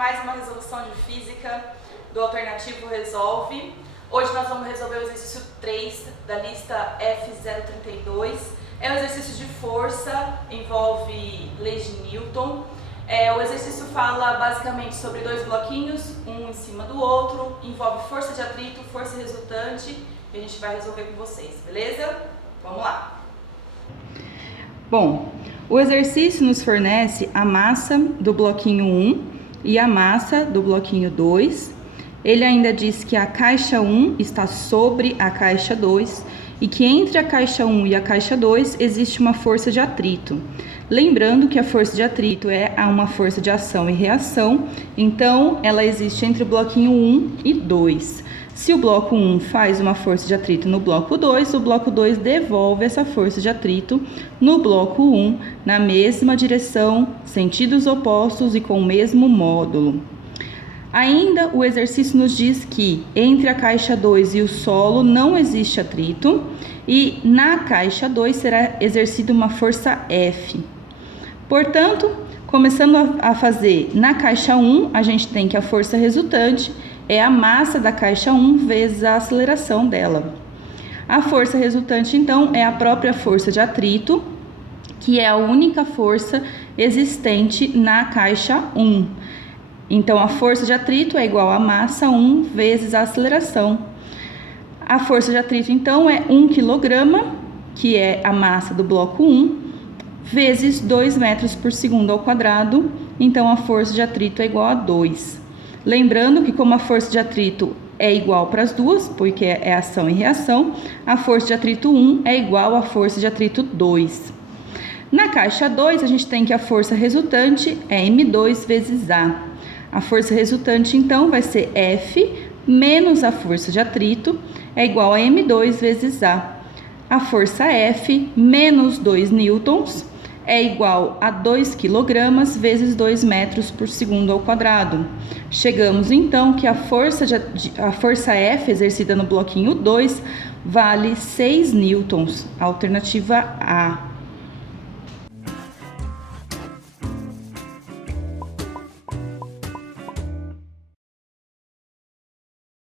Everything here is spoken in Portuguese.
mais uma resolução de física do Alternativo Resolve. Hoje nós vamos resolver o exercício 3 da lista F032. É um exercício de força, envolve leis de Newton. O exercício fala basicamente sobre dois bloquinhos, um em cima do outro, envolve força de atrito, força resultante, e a gente vai resolver com vocês, beleza? Vamos lá! Bom, o exercício nos fornece a massa do bloquinho 1 e a massa do bloquinho 2. Ele ainda diz que a caixa 1 está sobre a caixa 2 e que entre a caixa 1 e a caixa 2 existe uma força de atrito. Lembrando que a força de atrito é uma força de ação e reação, então ela existe entre o bloquinho 1 e 2. Se o bloco 1 faz uma força de atrito no bloco 2, o bloco 2 devolve essa força de atrito no bloco 1, na mesma direção, sentidos opostos e com o mesmo módulo. Ainda o exercício nos diz que entre a caixa 2 e o solo não existe atrito e na caixa 2 será exercida uma força F. Portanto, começando a fazer na caixa 1, a gente tem que a força resultante é a massa da caixa 1 vezes a aceleração dela. A força resultante, então, é a própria força de atrito, que é a única força existente na caixa 1. Então, a força de atrito é igual a massa 1 vezes a aceleração. A força de atrito, então, é 1 kg, que é a massa do bloco 1, vezes 2 metros por segundo ao quadrado. Então, a força de atrito é igual a 2. Lembrando que como a força de atrito é igual para as duas, porque é ação e reação, a força de atrito 1 é igual à força de atrito 2. Na caixa 2, a gente tem que a força resultante é M2 vezes A. A força resultante, então, vai ser F menos a força de atrito é igual a M2 vezes A. A força F menos 2 newtons é igual a 2 kg vezes 2 metros por segundo ao quadrado. Chegamos, então, que a força F exercida no bloquinho 2 vale 6 newtons, alternativa A.